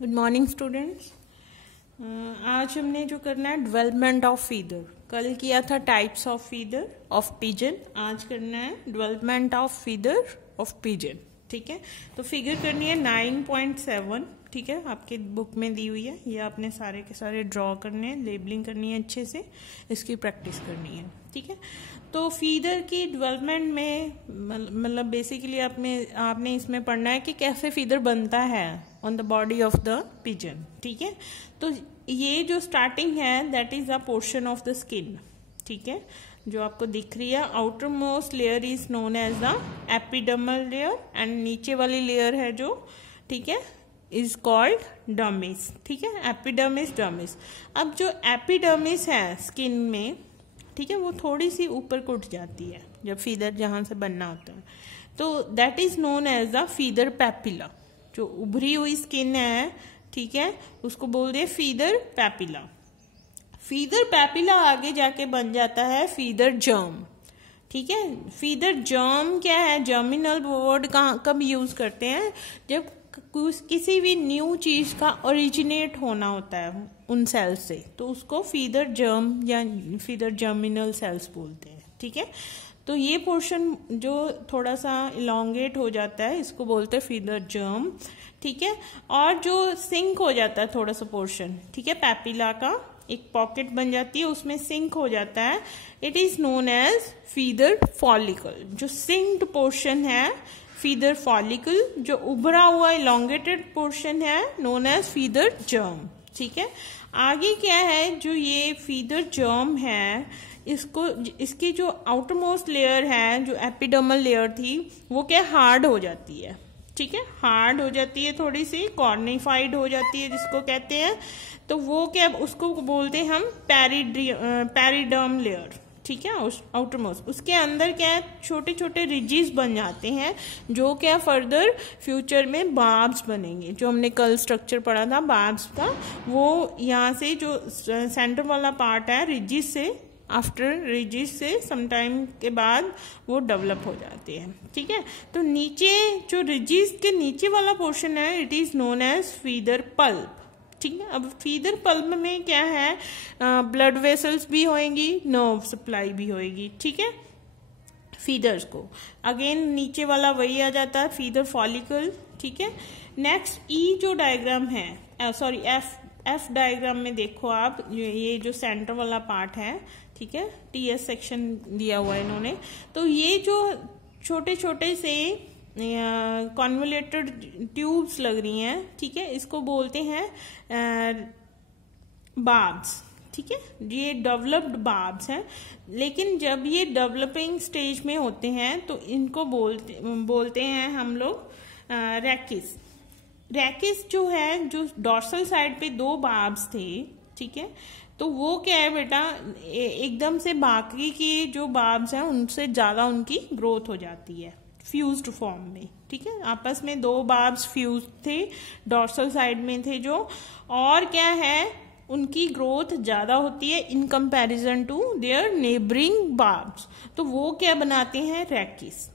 Good morning students. आज हमने जो करना है डेवलपमेंट ऑफ फीदर। कल किया था types of feather of pigeon, आज करना है development of feather of pigeon. ठीक है, तो फिगर करनी है 9.7। ठीक है, आपकी बुक में दी हुई है, ये आपने सारे के सारे ड्रॉ करने हैं, लेबलिंग करनी है अच्छे से, इसकी प्रैक्टिस करनी है। ठीक है, तो फीदर की डेवलपमेंट में मतलब बेसिकली आपने इसमें पढ़ना है कि कैसे फीदर बनता है on the body of the pigeon. ठीक है, तो ये जो स्टार्टिंग है that is a portion of the skin. ठीक है, जो आपको दिख रही है, outer most layer is known as the epidermal layer and नीचे वाली लेयर है जो, ठीक है, इज कॉल्ड डर्मिस। ठीक है, एपिडर्मिस डर्मिस। अब जो एपिडर्मिस है स्किन में, ठीक है, वो थोड़ी सी ऊपर को उठ जाती है जब फीदर जहां से बनना होता है, तो that is known as the feather papilla. जो उभरी हुई स्किन है, ठीक है, उसको बोलते हैं फीदर पैपिला। फीदर पैपिला आगे जाके बन जाता है फीदर जर्म। ठीक है, फीदर जर्म क्या है? जर्मिनल वर्ड कब यूज करते हैं? जब किसी भी न्यू चीज का ओरिजिनेट होना होता है उन सेल्स से, तो उसको फीदर जर्म या फीदर जर्मिनल सेल्स बोलते हैं। ठीक है, तो ये पोर्शन जो थोड़ा सा इलोंगेट हो जाता है, इसको बोलते हैं फीदर जर्म। ठीक है, और जो सिंक हो जाता है थोड़ा सा पोर्शन, ठीक है, पैपिला का एक पॉकेट बन जाती है, उसमें सिंक हो जाता है, it is known as feather follicle. जो सिंक्ड पोर्शन है फीदर फॉलिकल, जो उभरा हुआ इलोंगेटेड पोर्शन है नोन एज फीदर जर्म। ठीक है, आगे क्या है, जो ये फीदर जर्म है, इसकी जो आउटर मोस्ट लेयर है, जो एपिडर्मल लेयर थी, वो क्या हार्ड हो जाती है। ठीक है, हार्ड हो जाती है, थोड़ी सी कॉर्निफाइड हो जाती है जिसको कहते हैं, तो वो क्या, उसको बोलते हैं हम पैरिडर्म लेयर। ठीक है, आउटर मोस्ट, उसके अंदर क्या है, छोटे छोटे रिजिस बन जाते हैं, जो क्या फर्दर फ्यूचर में बार्ब्स बनेंगे। जो हमने कल स्ट्रक्चर पढ़ा था बार्ब्स का, वो यहाँ से जो सेंटर वाला पार्ट है रिजिस से, आफ्टर रिजिस से समटाइम के बाद वो डेवलप हो जाते हैं। ठीक है, तो नीचे जो रिजिस के नीचे वाला पोर्शन है, it is known as feather pulp. ठीक है, अब फीदर पल्प में क्या है, ब्लड वेसल्स भी होएंगी, नर्व सप्लाई भी होएगी। ठीक है, फीदर्स को अगेन नीचे वाला वही आ जाता है फीदर फॉलिकल। ठीक है, नेक्स्ट ई जो डायग्राम है, सॉरी एफ डायग्राम में देखो आप, ये जो सेंटर वाला पार्ट है, ठीक है, टीएस सेक्शन दिया हुआ है इन्होंने, तो ये जो छोटे छोटे से कॉन्वोल्यूटेड ट्यूब्स लग रही हैं, ठीक है, इसको बोलते हैं बार्ब्स। ठीक है, ये डेवलप्ड बार्ब्स हैं, लेकिन जब ये डेवलपिंग स्टेज में होते हैं तो इनको बोलते हैं हम लोग रैकिस। रैकिस जो है, जो डॉर्सल साइड पे दो बार्ब्स थे, ठीक है, तो वो क्या है बेटा, एकदम से बाकी की जो बार्ब्स हैं उनसे ज्यादा उनकी ग्रोथ हो जाती है फ्यूज्ड फॉर्म में। ठीक है, आपस में दो बार्ब्स फ्यूज थे, डॉर्सल साइड में थे जो, और क्या है, उनकी ग्रोथ ज्यादा होती है in comparison to their neighbouring barbs, तो वो क्या बनाते हैं, रैकिस।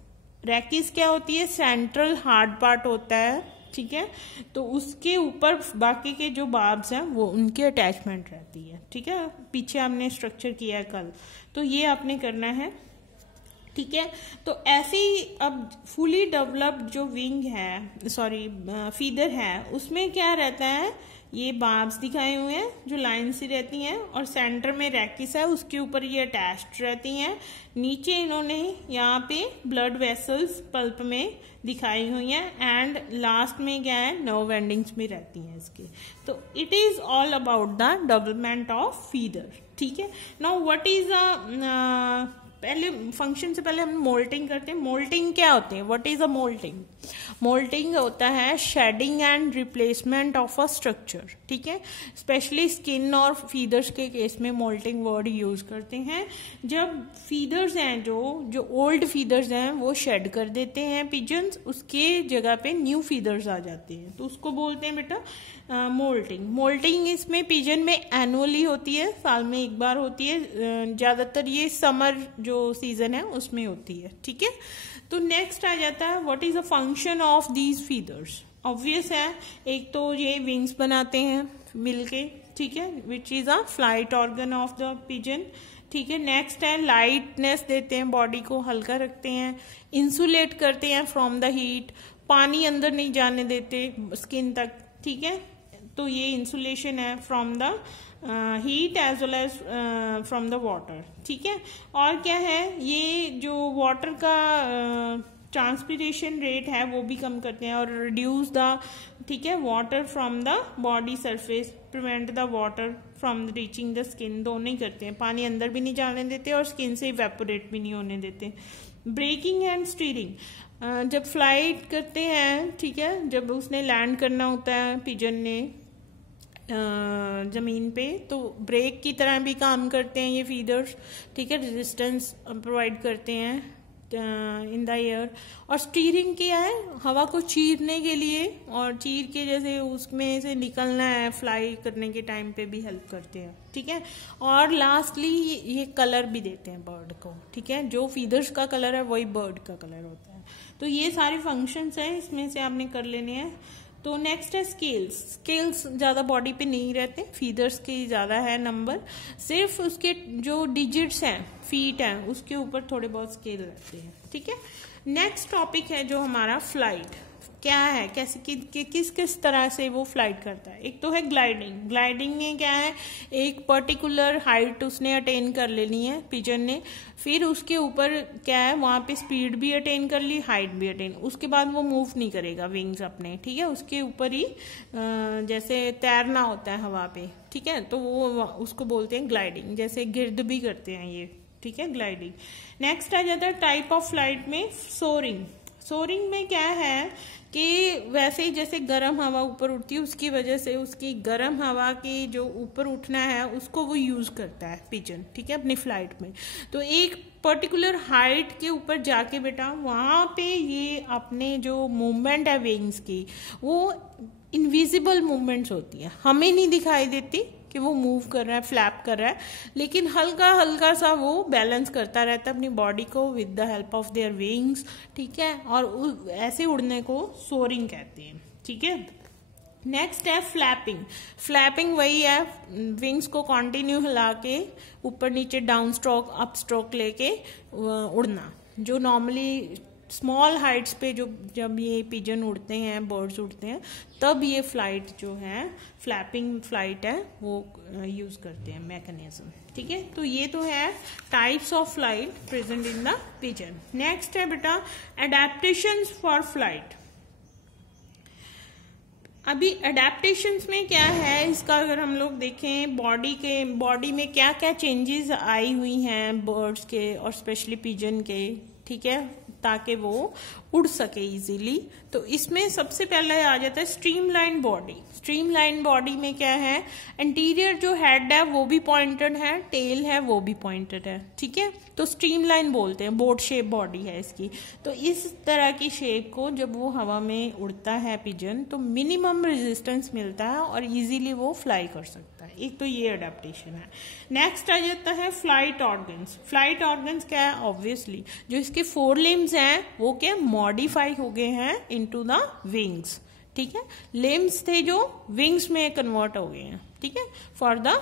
रैकिस क्या होती है, सेंट्रल हार्ड पार्ट होता है। ठीक है, तो उसके ऊपर बाकी के जो बार्ब्स हैं वो उनकी अटैचमेंट रहती है। ठीक है, पीछे हमने स्ट्रक्चर किया है कल, तो ये आपने करना है। ठीक है, तो ऐसे ही अब फुली डेवलप्ड जो विंग है, सॉरी फीदर है, उसमें क्या रहता है, ये बार्ब्स दिखाए हुए हैं जो लाइन से रहती हैं, और सेंटर में रैकिस है, उसके ऊपर ये अटैच्ड रहती हैं। नीचे इन्होंने यहाँ पे ब्लड वेसल्स पल्प में दिखाई हुई हैं, एंड लास्ट में क्या है, नर्व एंडिंग्स में रहती हैं इसके। तो it is all about the development of feather. ठीक है, नाउ व्हाट इज पहले फंक्शन से पहले हम मोल्टिंग करते हैं। मोल्टिंग क्या होते हैं, what is a moulting? Moulting होता है shedding and replacement of a structure. ठीक है, स्पेशली स्किन और फीदर्स के केस में मोल्टिंग वर्ड यूज करते हैं। जब फीदर्स हैं, जो ओल्ड फीदर्स हैं, वो शेड कर देते हैं पिजन्स, उसके जगह पे न्यू फीदर्स आ जाते हैं, तो उसको बोलते हैं बेटा मोल्टिंग। मोल्टिंग इसमें पिजन में एनुअली होती है, साल में एक बार होती है, ज्यादातर ये समर जो सीजन है उसमें होती है। ठीक है, तो नेक्स्ट आ जाता है what is the function of these feathers. Obvious है, एक तो ये विंग्स बनाते हैं मिलके, ठीक है, which is a flight organ of the pigeon, ठीक है। नेक्स्ट है लाइटनेस देते हैं, बॉडी को हल्का रखते हैं, इंसुलेट करते हैं फ्रॉम द हीट, पानी अंदर नहीं जाने देते स्किन तक, ठीक है, तो ये इंसुलेशन है from the heat as well as from the water, ठीक है। और क्या है, ये जो वाटर का ट्रांसपिरेशन रेट है वो भी कम करते हैं और रिड्यूस द, ठीक है, water from the body surface, prevent the water from reaching the skin, दोनों ही करते हैं, पानी अंदर भी नहीं जाने देते और स्किन से इवेपोरेट भी नहीं होने देते। ब्रेकिंग एंड स्टीयरिंग, जब फ्लाइट करते हैं, ठीक है, जब उसने लैंड करना होता है पिजन ने जमीन पे, तो ब्रेक की तरह भी काम करते हैं ये फीदर्स, ठीक है, रेजिस्टेंस प्रोवाइड करते हैं इन द एयर। और स्टीयरिंग क्या है, हवा को चीरने के लिए, और चीर के जैसे उसमें से निकलना है फ्लाई करने के टाइम पे भी हेल्प करते हैं, ठीक है। और लास्टली ये कलर भी देते हैं बर्ड को, ठीक है, जो फीदर्स का कलर है वही बर्ड का कलर होता है। तो ये सारे फंक्शंस हैं, इसमें से आपने कर लेने हैं। तो नेक्स्ट है स्केल्स। स्केल्स ज्यादा बॉडी पे नहीं रहते, फीदर्स के ज्यादा है नंबर, सिर्फ उसके जो डिजिट्स हैं, फीट हैं, उसके ऊपर थोड़े बहुत स्केल रहते हैं, ठीक है। नेक्स्ट टॉपिक है जो हमारा फ्लाइट, क्या है, कैसे किस किस तरह से वो फ्लाइट करता है। एक तो है ग्लाइडिंग। ग्लाइडिंग में क्या है, एक पर्टिकुलर हाइट उसने अटेन कर लेनी है पिजन ने, फिर उसके ऊपर क्या है, वहां पे स्पीड भी अटेन कर ली, हाइट भी अटेन, उसके बाद वो मूव नहीं करेगा विंग्स अपने, ठीक है, उसके ऊपर ही जैसे तैरना होता है हवा पे, ठीक है, तो वो उसको बोलते हैं ग्लाइडिंग, जैसे गिर्द भी करते हैं ये, ठीक है, ग्लाइडिंग। नेक्स्ट आ जाता है टाइप ऑफ फ्लाइट में सोरिंग। सोरिंग में क्या है कि वैसे ही जैसे गर्म हवा ऊपर उठती है, उसकी वजह से उसकी गर्म हवा की जो ऊपर उठना है उसको वो यूज करता है पिजन, ठीक है, अपनी फ्लाइट में। तो एक पर्टिकुलर हाइट के ऊपर जाके बेटा वहां पे ये अपने जो मूवमेंट है विंग्स की, वो इनविजिबल मूवमेंट्स होती है, हमें नहीं दिखाई देती कि वो मूव कर रहा है, फ्लैप कर रहा है, लेकिन हल्का हल्का सा वो बैलेंस करता रहता है अपनी बॉडी को with the help of their wings, ठीक है, और ऐसे उड़ने को सोरिंग कहते हैं, ठीक है। नेक्स्ट है फ्लैपिंग। फ्लैपिंग वही है, विंग्स को कंटिन्यू हिला के ऊपर नीचे डाउन स्ट्रोक अप स्ट्रोक लेके उड़ना, जो नॉर्मली स्मॉल हाइट्स पे जो जब ये पिजन उड़ते हैं, बर्ड्स उड़ते हैं, तब ये फ्लाइट जो है, फ्लैपिंग फ्लाइट है, वो यूज करते हैं मैकेनिज्म, ठीक है। तो ये तो है types of flight present in the pigeon. Next है बेटा एडेप्टेशंस फॉर फ्लाइट। अभी एडेप्टेशंस में क्या है, इसका अगर हम लोग देखें बॉडी में क्या क्या चेंजेस आई हुई हैं बर्ड्स के और स्पेशली पिजन के, ठीक है, ताकि वो उड़ सके इजीली। तो इसमें सबसे पहले आ जाता है स्ट्रीमलाइन बॉडी। स्ट्रीमलाइन बॉडी में क्या है, एंटीरियर जो हेड है वो भी पॉइंटेड है, टेल है वो भी पॉइंटेड है, ठीक है, तो स्ट्रीमलाइन बोलते हैं, बोट शेप बॉडी है इसकी। तो इस तरह की शेप को जब वो हवा में उड़ता है पिजन, तो मिनिमम रेजिस्टेंस मिलता है और इजीली वो फ्लाई कर सकता है। एक तो ये अडेप्टेशन है। नेक्स्ट आ जाता है फ्लाइट ऑर्गन्स। फ्लाइट ऑर्गन्स क्या है, ऑब्वियसली जो इसके 4 लिम्स हैं वो क्या मॉडिफाई हो गए हैं इनटू द विंग्स, ठीक है, लिम्स थे जो विंग्स में कन्वर्ट हो गए हैं, ठीक है, for the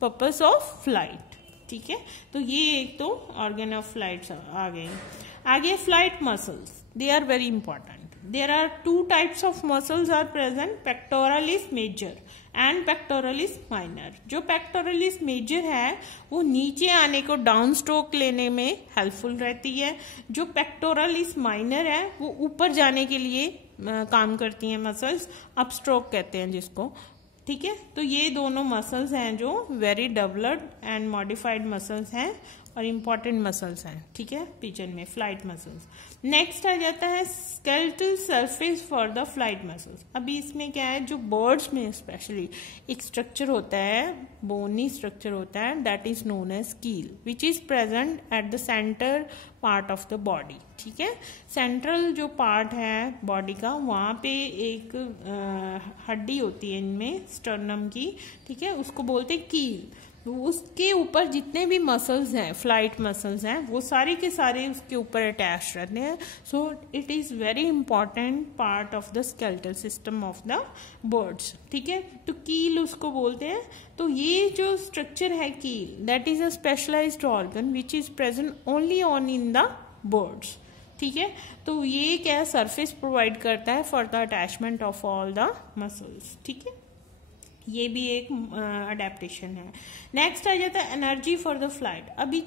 purpose of flight, ठीक है। तो ये एक तो ऑर्गन ऑफ फ्लाइट आ गए। आगे flight muscles, they are very important. There are 2 types of muscles are present, pectoralis major and pectoralis minor। जो pectoralis major है वो नीचे आने को डाउन स्ट्रोक लेने में हेल्पफुल रहती है, जो pectoralis minor है वो ऊपर जाने के लिए काम करती हैं मसल्स, अप स्ट्रोक कहते हैं जिसको, ठीक है। तो ये दोनों मसल्स हैं जो very developed and modified muscles हैं और इम्पॉर्टेंट मसल्स हैं, ठीक है, पिजन में फ्लाइट मसल्स। नेक्स्ट आ जाता है skeletal surface for the flight muscles. अभी इसमें क्या है, जो बर्ड्स में स्पेशली एक स्ट्रक्चर होता है, बोनी स्ट्रक्चर होता है, दैट इज नोन एज कील, विच is present at the centre part of the body, ठीक है। सेंट्रल जो पार्ट है बॉडी का, वहां पे एक हड्डी होती है इनमें स्टर्नम की, ठीक है, उसको बोलते हैं कील। उसके ऊपर जितने भी मसल्स हैं, फ्लाइट मसल्स हैं, वो सारे के सारे उसके ऊपर अटैच रहते हैं. So it is very important part of the skeletal system of the birds. ठीक है, तो कील उसको बोलते हैं. तो ये जो स्ट्रक्चर है keel, that is a specialised organ which is present only on in the birds. ठीक है, तो ये क्या सरफेस प्रोवाइड करता है for the attachment of all the muscles. ठीक है, ये भी एक अडेप्टेशन है. नेक्स्ट आ जाता है एनर्जी फॉर द फ्लाइट. अभी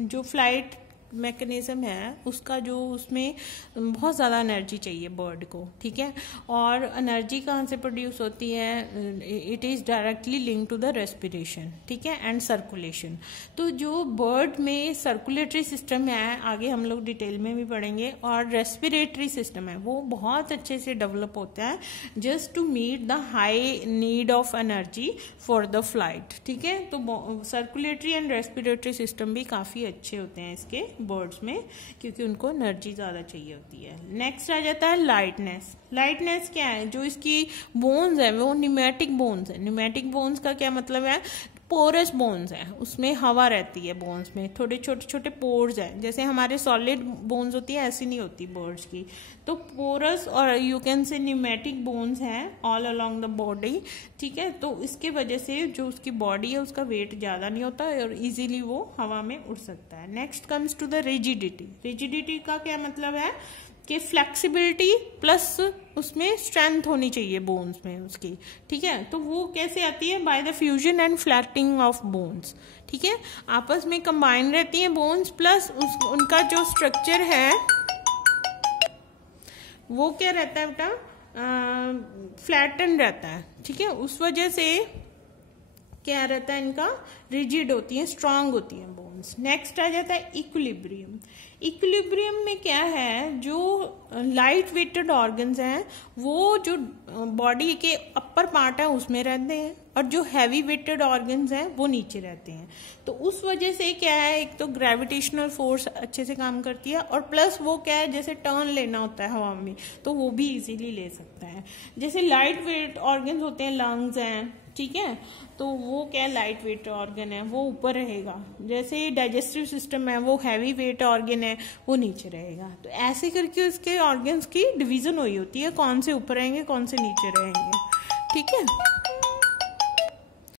जो फ्लाइट मैकेनिज्म है उसका जो उसमें बहुत ज़्यादा एनर्जी चाहिए बर्ड को. ठीक है, और एनर्जी कहाँ से प्रोड्यूस होती है? It is directly link to the respiration. ठीक है, एंड सर्कुलेशन. तो जो बर्ड में सर्कुलेटरी सिस्टम है, आगे हम लोग डिटेल में भी पढ़ेंगे, और रेस्पिरेटरी सिस्टम है, वो बहुत अच्छे से डेवलप होता है just to meet the high need of energy for the flight. ठीक है, तो सर्कुलेटरी एंड रेस्पिरेटरी सिस्टम भी काफ़ी अच्छे होते हैं इसके बर्ड्स में, क्योंकि उनको एनर्जी ज़्यादा चाहिए होती है. नेक्स्ट आ जाता है लाइटनेस. लाइटनेस क्या है? जो इसकी बोन्स है वो न्यूमेटिक बोन्स है. न्यूमेटिक बोन्स का क्या मतलब है? पोरस बोन्स है, उसमें हवा रहती है बोन्स में, थोड़े छोटे छोटे पोर्स हैं. जैसे हमारे सॉलिड बोन्स होती है ऐसी नहीं होती बर्ड्स की. तो पोरस और you can say pneumatic bones हैं ऑल अलोंग द बॉडी. ठीक है, तो इसके वजह से जो उसकी बॉडी है उसका वेट ज़्यादा नहीं होता और इजीली वो हवा में उड़ सकता है. Next comes to the rigidity. Rigidity का क्या मतलब है कि फ्लेक्सिबिलिटी प्लस उसमें स्ट्रेंथ होनी चाहिए बोन्स में उसकी. ठीक है, तो वो कैसे आती है? By the fusion and flatting of bones. ठीक है, आपस में कंबाइन रहती हैं बोन्स, प्लस उनका जो स्ट्रक्चर है वो क्या रहता है बेटा? फ्लैटन रहता है. ठीक है, उस वजह से क्या रहता है? इनका रिजिड होती है, स्ट्रांग होती है बोन्स. नेक्स्ट आ जाता है इक्विलिब्रियम. इक्विलिब्रियम में क्या है? जो लाइट वेटेड ऑर्गन्स हैं वो जो बॉडी के अपर पार्ट है उसमें रहते हैं, और जो हैवी वेटेड ऑर्गन्स हैं वो नीचे रहते हैं. तो उस वजह से क्या है, एक तो ग्रेविटेशनल फोर्स अच्छे से काम करती है, और प्लस वो क्या है, जैसे टर्न लेना होता है हवा में तो वो भी इजीली ले सकता है. जैसे लाइट वेट ऑर्गन्स होते हैं, लंग्स हैं. ठीक है, तो वो क्या लाइट वेट ऑर्गन है, वो ऊपर रहेगा. जैसे डाइजेस्टिव सिस्टम है वो हैवी वेट ऑर्गन है, वो नीचे रहेगा. तो ऐसे करके उसके ऑर्गन्स की डिवीजन हुई होती है, कौन से ऊपर रहेंगे कौन से नीचे रहेंगे. ठीक है.